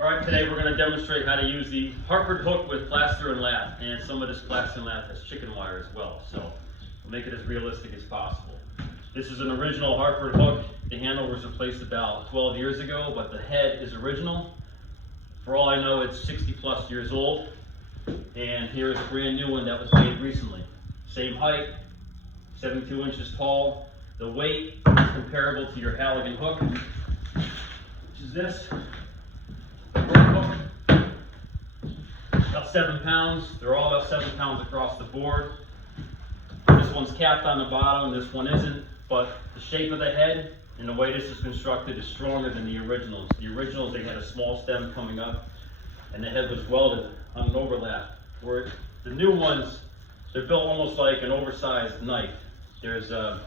Alright, today we're going to demonstrate how to use the Hartford hook with plaster and lath, and some of this plaster and lath has chicken wire as well, so we'll make it as realistic as possible. This is an original Hartford hook. The handle was replaced about 12 years ago, but the head is original. For all I know, it's 60 plus years old, and here is a brand new one that was made recently. Same height, 72 inches tall. The weight is comparable to your Halligan hook, which is this. About 7 pounds. They're all about 7 pounds across the board. This one's capped on the bottom, this one isn't, but the shape of the head and the way this is constructed is stronger than the originals. The originals, they had a small stem coming up and the head was welded on an overlap. Where the new ones, they're built almost like an oversized knife. There's a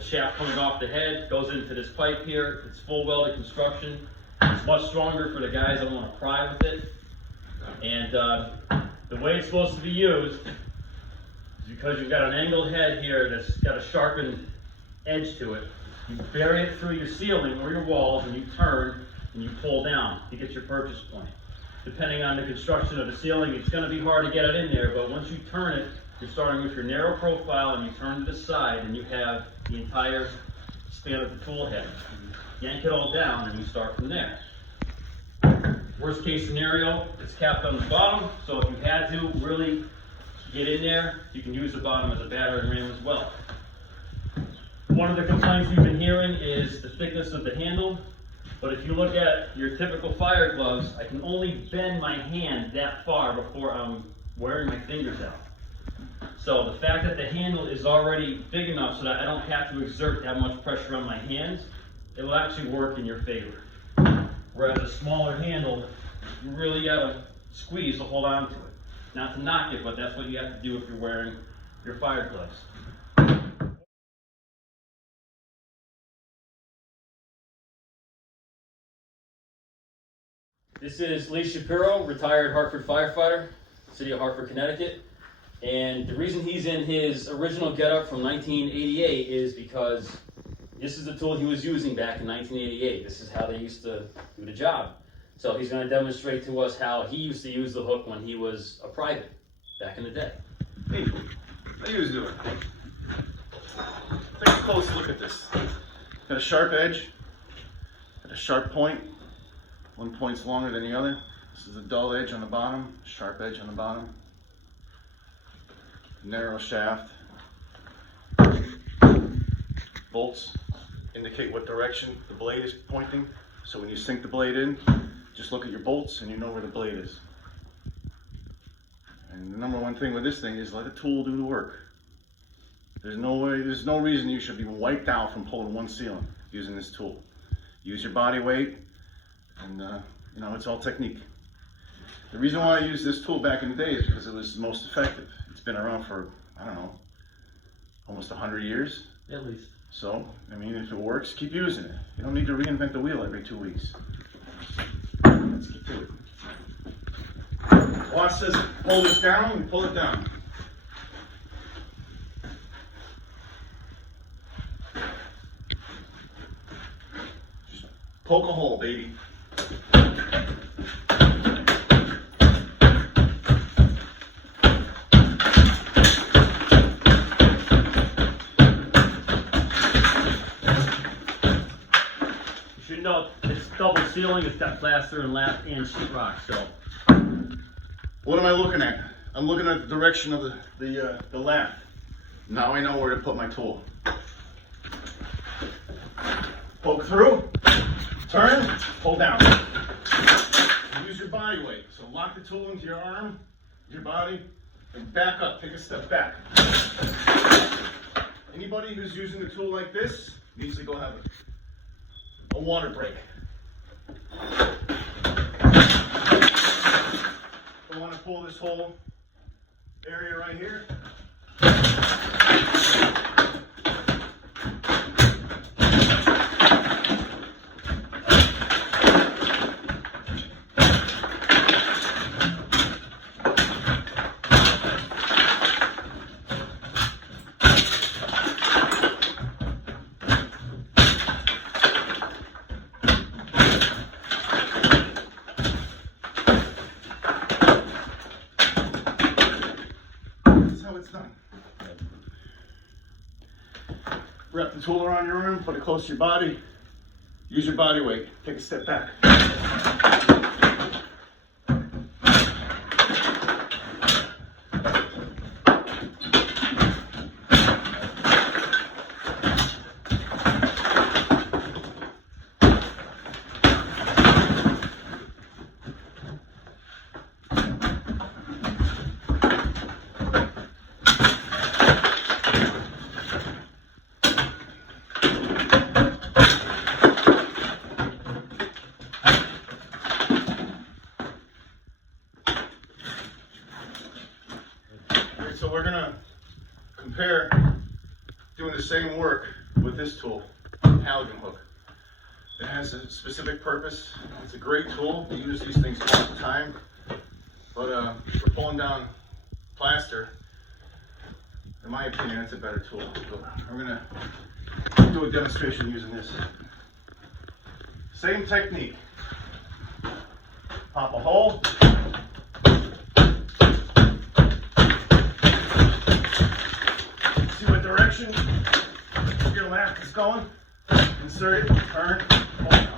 shaft coming off the head, goes into this pipe here. It's full welded construction. It's much stronger for the guys that want to pry with it. And the way it's supposed to be used is because you've got an angled head here that's got a sharpened edge to it. You bury it through your ceiling or your walls and you turn and you pull down to get your purchase point. Depending on the construction of the ceiling, it's going to be hard to get it in there, but once you turn it, you're starting with your narrow profile and you turn to the side and you have the entire span of the tool head. You yank it all down and you start from there. Worst case scenario, it's capped on the bottom, so if you had to really get in there, you can use the bottom as a battering ram as well. One of the complaints we've been hearing is the thickness of the handle, but if you look at your typical fire gloves, I can only bend my hand that far before I'm wearing my fingers out. So the fact that the handle is already big enough so that I don't have to exert that much pressure on my hands, it will actually work in your favor. Whereas a smaller handle, you really gotta squeeze to hold on to it. Not to knock it, but that's what you have to do if you're wearing your fire gloves. This is Lee Shapiro, retired Hartford firefighter, city of Hartford, Connecticut. And the reason he's in his original getup from 1988 is because this is the tool he was using back in 1988. This is how they used to do the job. So he's going to demonstrate to us how he used to use the hook when he was a private back in the day. Hey, how you doing? Take a close look at this. Got a sharp edge, got a sharp point. One point's longer than the other. This is a dull edge on the bottom, sharp edge on the bottom. Narrow shaft. Bolts indicate what direction the blade is pointing. So when you sink the blade in, just look at your bolts and you know where the blade is. And the number one thing with this thing is let the tool do the work. There's no reason you should be wiped out from pulling one ceiling using this tool. Use your body weight, and you know, it's all technique. The reason why I used this tool back in the day is because it was the most effective. It's been around for, I don't know, almost 100 years. At least. So, I mean, if it works, keep using it. You don't need to reinvent the wheel every 2 weeks. Let's get to it. Watch says pull this down, and pull it down. Just poke a hole, baby. No, it's double ceiling, it's got plaster and lath and sheetrock, so. What am I looking at? I'm looking at the direction of the lath. Now I know where to put my tool. Poke through, turn, pull down. Use your body weight. So lock the tool into your arm, your body, and back up, take a step back. Anybody who's using the tool like this needs to go have a water break. I want to pull this whole area right here. tool around your arm, put it close to your body, use your body weight, take a step back. So we're gonna compare doing the same work with this tool, Halligan hook. It has a specific purpose. It's a great tool. We use these things all the time. But for pulling down plaster, in my opinion, it's a better tool. So we're gonna do a demonstration using this. Same technique. Pop a hole. Direction your lap is going, insert it, turn, pull down.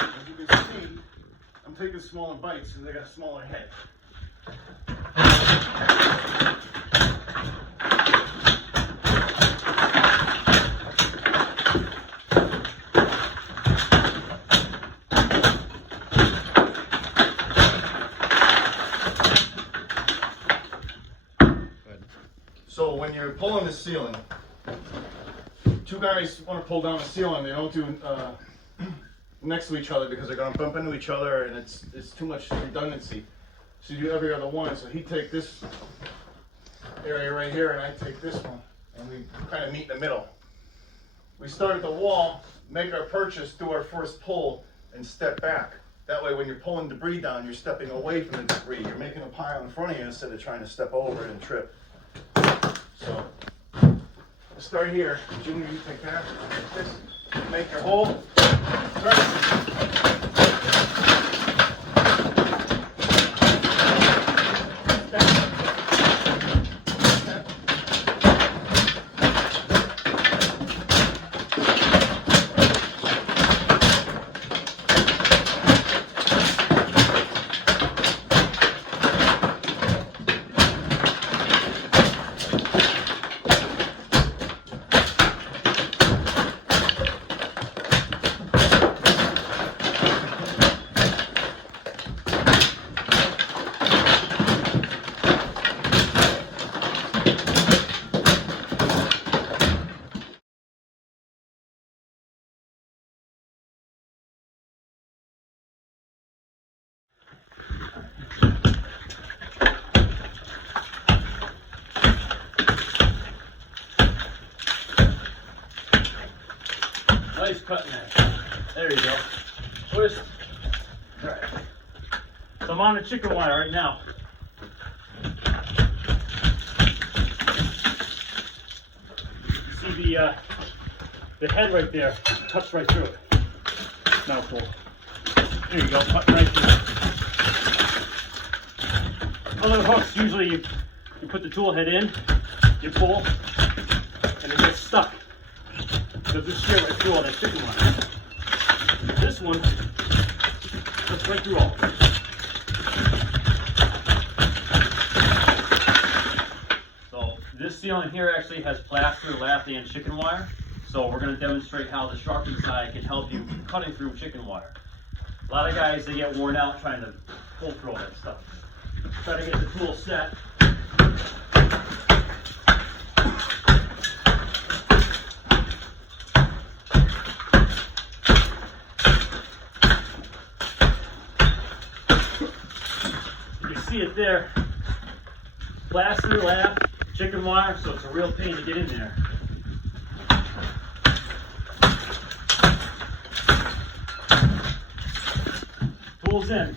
As you can see, I'm taking smaller bites so they got a smaller head. So when you're pulling the ceiling, two guys want to pull down the ceiling, they don't do next to each other because they're going to bump into each other and it's too much redundancy. So you do every other one. So he'd take this area right here and I take this one and we kind of meet in the middle. We start at the wall, make our purchase, do our first pull and step back. That way when you're pulling debris down, you're stepping away from the debris. You're making a pile in front of you instead of trying to step over it and trip. So, let's start here. Junior, you take that, take this, make your hole, turn. Nice cutting there. There you go. Twist. Right. So I'm on the chicken wire right now. You see the head right there cuts right through it. Now pull. There you go, cutting right through it. Other hooks, usually you put the tool head in, you pull, and it gets stuck. Does this shear right through all that chicken wire. This one cuts right through all. So this ceiling here actually has plaster, lath, and chicken wire. So we're going to demonstrate how the sharpened side can help you cutting through chicken wire. A lot of guys, they get worn out trying to pull through all that stuff. Try to get the tool set. See it there, plaster, lath, chicken wire, so it's a real pain to get in there. Tools in.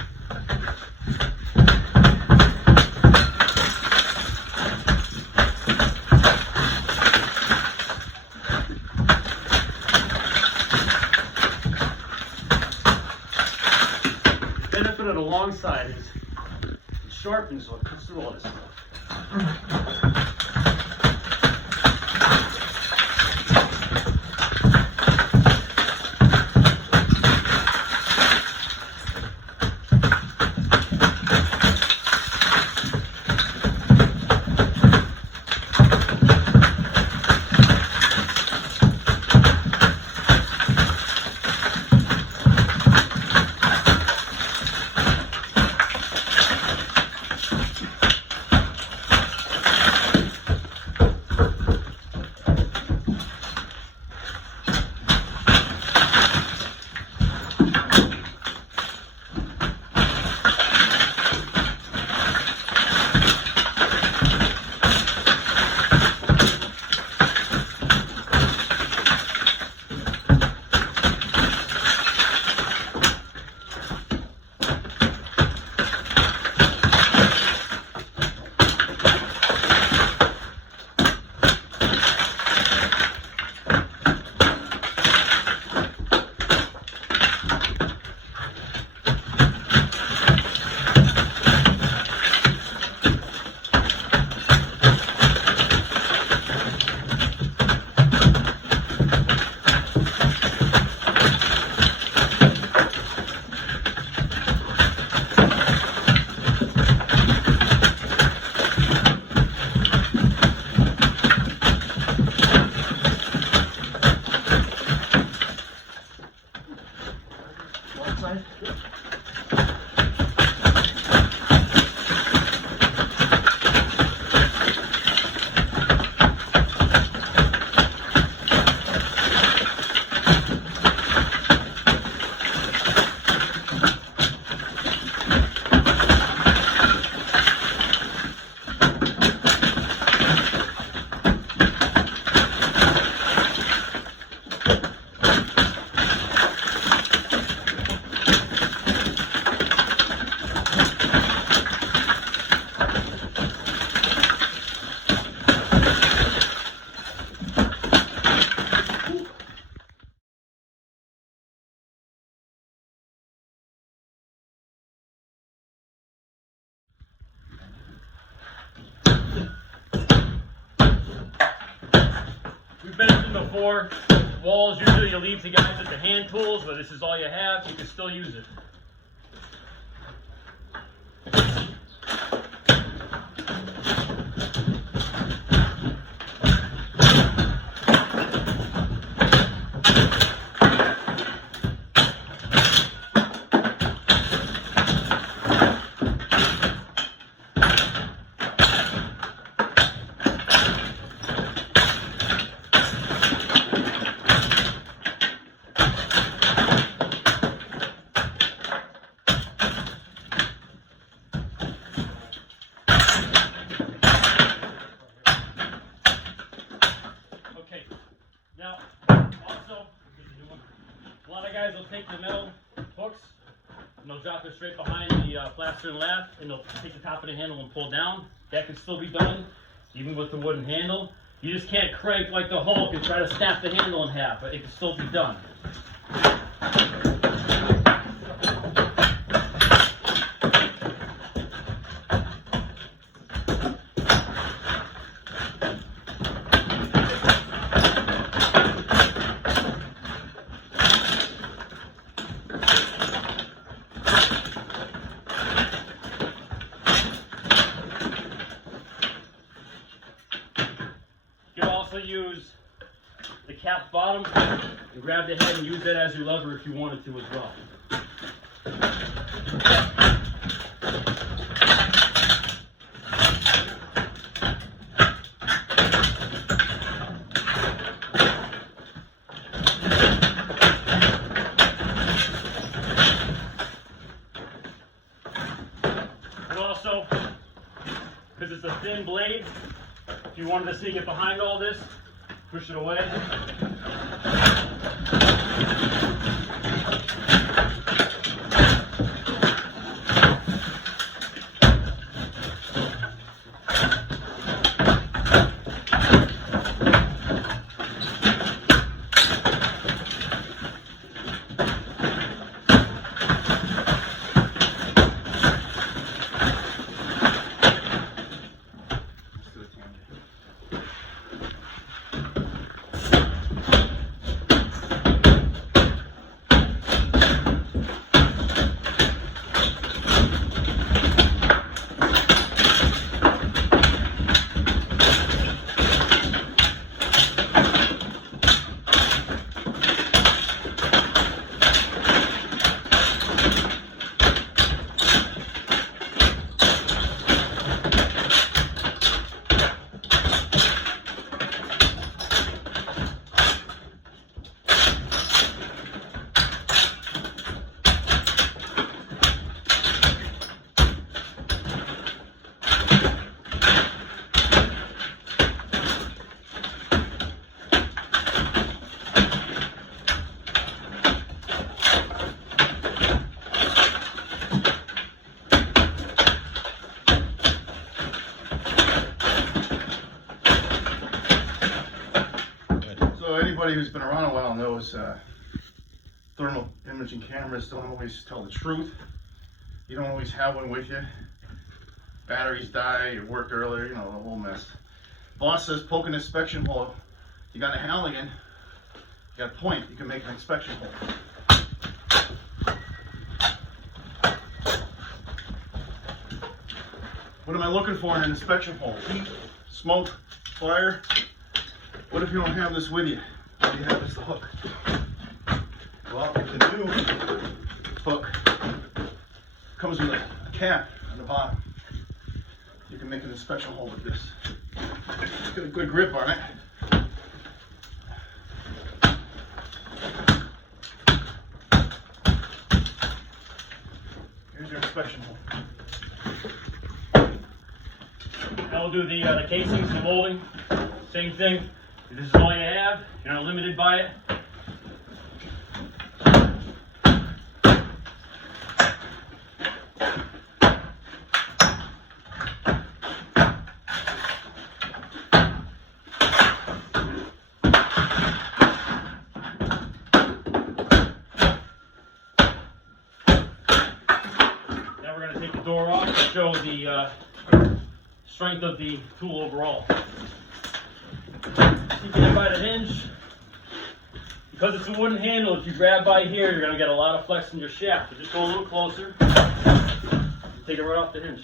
it on the long side is it sharpens what cuts through all this stuff. We've mentioned before, walls usually you leave to guys with the hand tools, but this is all you have, you can still use it. Now, also, a lot of guys will take the metal hooks and they'll drop it straight behind the plaster and lath, and they'll take the top of the handle and pull down. That can still be done, even with the wooden handle. You just can't crank like the Hulk and try to snap the handle in half, but it can still be done. Use the cap bottom and grab the head and use that as your lever if you wanted to as well. And also, because it's a thin blade, if you wanted to see it behind all this, push it away. anybody who's been around a while knows thermal imaging cameras don't always tell the truth. You don't always have one with you. Batteries die, you worked earlier, you know, the whole mess. Boss says poke an inspection hole. You got a Halligan, you got a point, you can make an inspection hole. What am I looking for in an inspection hole? Heat, smoke, fire. What if you don't have this with you? All you have is the hook. Well, the new hook comes with a cap on the bottom. You can make an inspection hole with this. It's got a good grip on it. Here's your inspection hole. Now we'll do the casings, the molding, same thing. If this is all you have, you're not limited by it. Now we're going to take the door off to show the strength of the tool overall. You get it by the hinge. Because it's a wooden handle, if you grab by here, you're going to get a lot of flex in your shaft. So just go a little closer. Take it right off the hinge.